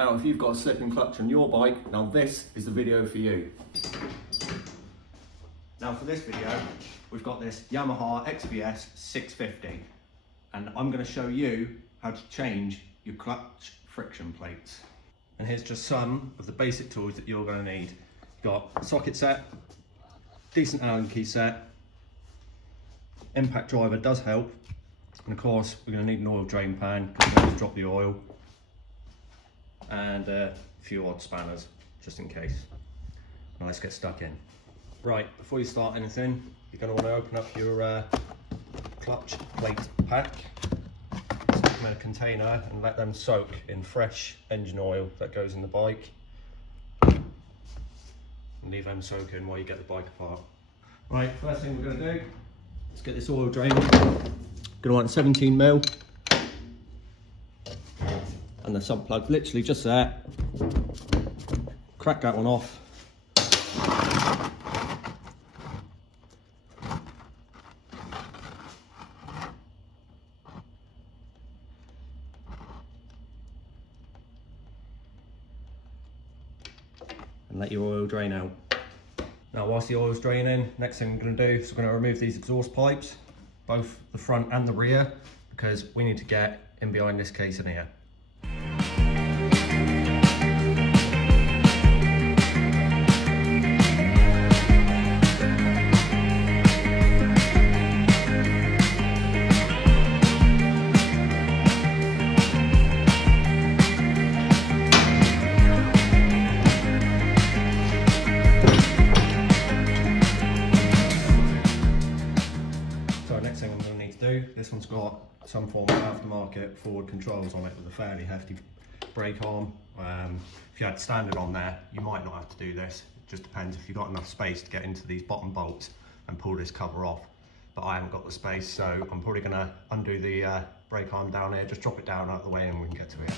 Now, if you've got a slipping clutch on your bike, now this is the video for you. Now for this video, we've got this Yamaha XVS 650, and I'm going to show you how to change your clutch friction plates. And here's just some of the basic tools that you're going to need. You've got socket set, decent Allen key set, impact driver does help, and of course we're going to need an oil drain pan because we're going to drop the oil, and a few odd spanners just in case. Now let's get stuck in. Right, before you start anything, you're going to want to open up your clutch plate pack, stick them in a container and let them soak in fresh engine oil that goes in the bike, and leave them soaking while you get the bike apart. Right, first thing we're going to do, let's get this oil drain. Going to want 17mm, and the sump plug literally just there. Crack that one off. And let your oil drain out. Now whilst the oil's draining, next thing we're going to do is we're going to remove these exhaust pipes, both the front and the rear, because we need to get in behind this case in here. This one's got some form of aftermarket forward controls on it with a fairly hefty brake arm. If you had standard on there, you might not have to do this. It just depends if you've got enough space to get into these bottom bolts and pull this cover off. But I haven't got the space, so I'm probably going to undo the brake arm down here, just drop it down out of the way and we can get to it.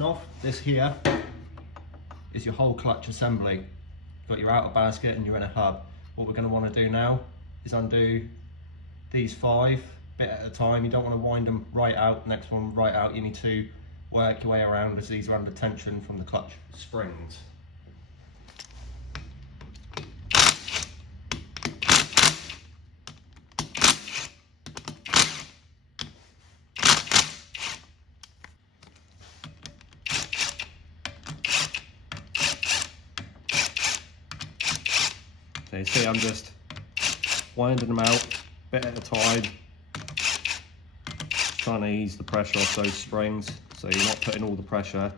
Off. This here is your whole clutch assembly. You've got your outer basket and your inner hub. What we're going to want to do now is undo these 5 bit at a time. You don't want to wind them right out, next one right out. You need to work your way around as these are under tension from the clutch springs. So you see I'm just winding them out bit at a time, trying to ease the pressure off those springs so you're not putting all the pressure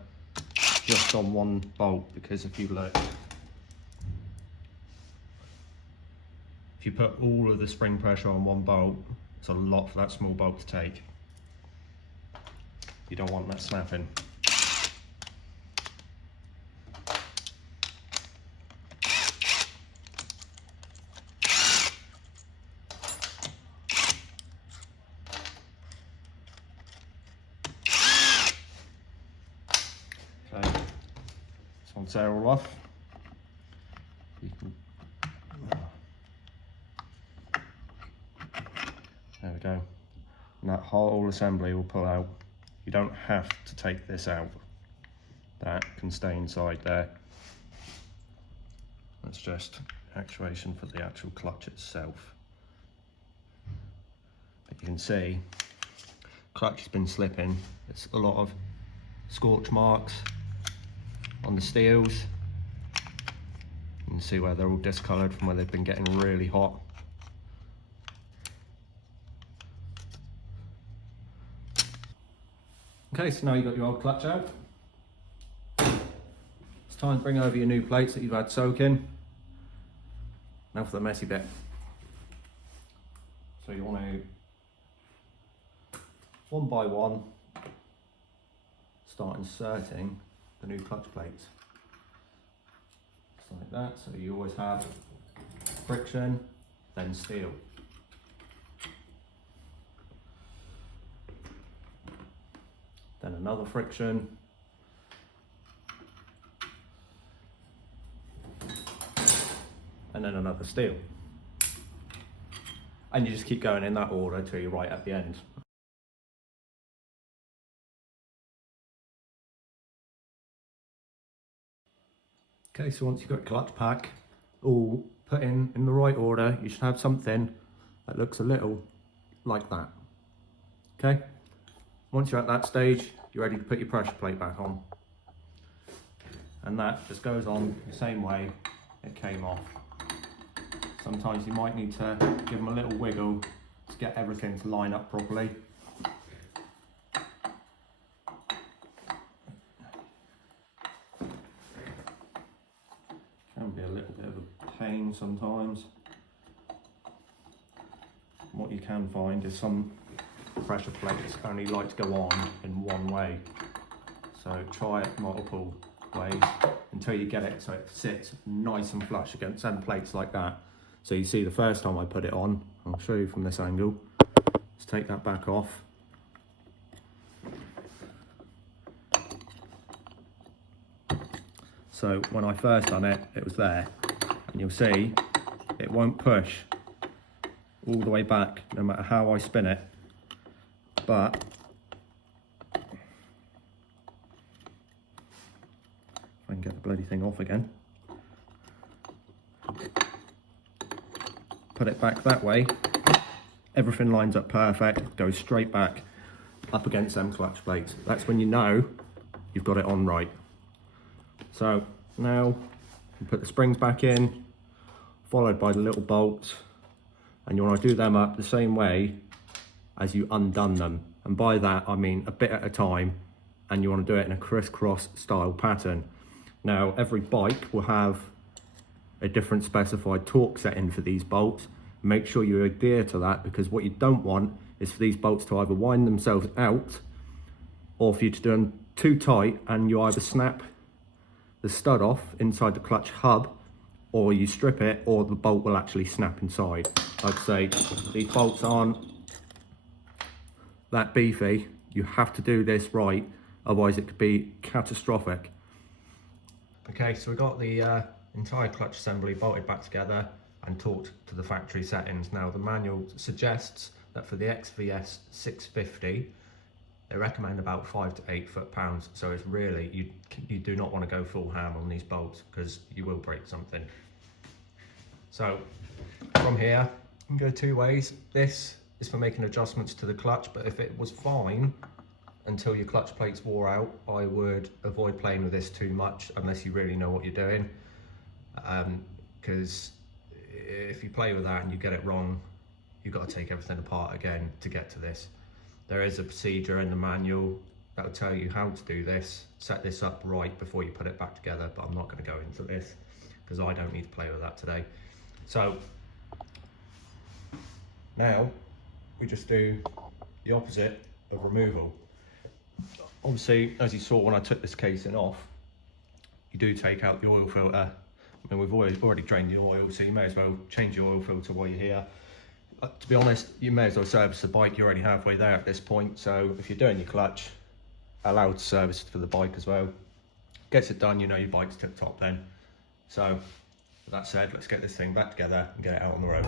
just on one bolt, because if you look, put all of the spring pressure on one bolt, it's a lot for that small bolt to take. You don't want that snapping. Okay, once they're all off, you can, there we go, and that whole assembly will pull out. You don't have to take this out, that can stay inside there. That's just actuation for the actual clutch itself. But you can see clutch has been slipping. It's a lot of scorch marks on the steels. You can see where they're all discoloured from where they've been getting really hot. Okay, so now you've got your old clutch out. It's time to bring over your new plates that you've had soaking. Now for the messy bit. So you want to, one by one, start inserting the new clutch plates. Just like that, so you always have friction, then steel. Then another friction, and then another steel. And you just keep going in that order till you're right at the end. Okay, so once you've got your clutch pack all put in the right order, you should have something that looks a little like that. Okay? Once you're at that stage, you're ready to put your pressure plate back on. And that just goes on the same way it came off. Sometimes you might need to give them a little wiggle to get everything to line up properly. Can be a little bit of a pain sometimes. What you can find is some pressure plates only like to go on in one way, so try it multiple ways until you get it so it sits nice and flush against them plates like that. So you see the first time I put it on, I'll show you from this angle. Let's take that back off. So when I first done it, it was there, and you'll see it won't push all the way back no matter how I spin it. But if I can get the bloody thing off again, put it back that way, everything lines up perfect, goes straight back up against them clutch plates. That's when you know you've got it on right. So now you put the springs back in, followed by the little bolts, and you want to do them up the same way as you undone them, and by that I mean a bit at a time, and you want to do it in a crisscross style pattern. Now every bike will have a different specified torque setting for these bolts. Make sure you adhere to that, because what you don't want is for these bolts to either wind themselves out, or for you to do them too tight and you either snap the stud off inside the clutch hub, or you strip it, or the bolt will actually snap inside. Like I say, these bolts aren't that beefy. You have to do this right, otherwise it could be catastrophic. Okay, so we got the entire clutch assembly bolted back together and torqued to the factory settings. Now the manual suggests that for the XVS 650 they recommend about 5 to 8 foot-pounds, so it's really, you do not want to go full ham on these bolts because you will break something. So from here you can go two ways. This is for making adjustments to the clutch, but if it was fine until your clutch plates wore out, I would avoid playing with this too much unless you really know what you're doing, because if you play with that and you get it wrong, you've got to take everything apart again to get to this. There is a procedure in the manual that will tell you how to do this, set this up right before you put it back together, but I'm not going to go into this because I don't need to play with that today. So Now we just do the opposite of removal. Obviously, as you saw when I took this casing off, you do take out the oil filter. I mean, we've already drained the oil, so you may as well change your oil filter while you're here. To be honest, you may as well service the bike. You're already halfway there at this point, so if you're doing your clutch, allow to service for the bike as well. Gets it done, you know your bike's tip top then. So, with that said, let's get this thing back together and get it out on the road.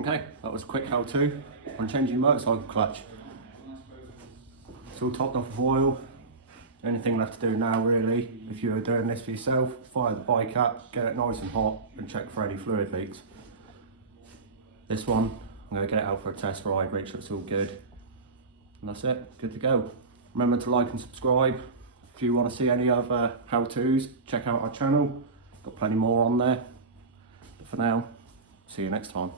Okay, that was a quick how-to on changing motorcycle clutch. It's all topped off with oil. The only thing left to do now really, if you were doing this for yourself, fire the bike up, get it nice and hot and check for any fluid leaks. This one, I'm going to get it out for a test ride, make sure it's all good. And that's it, good to go. Remember to like and subscribe. If you want to see any other how-tos, check out our channel. Got plenty more on there. But for now, see you next time.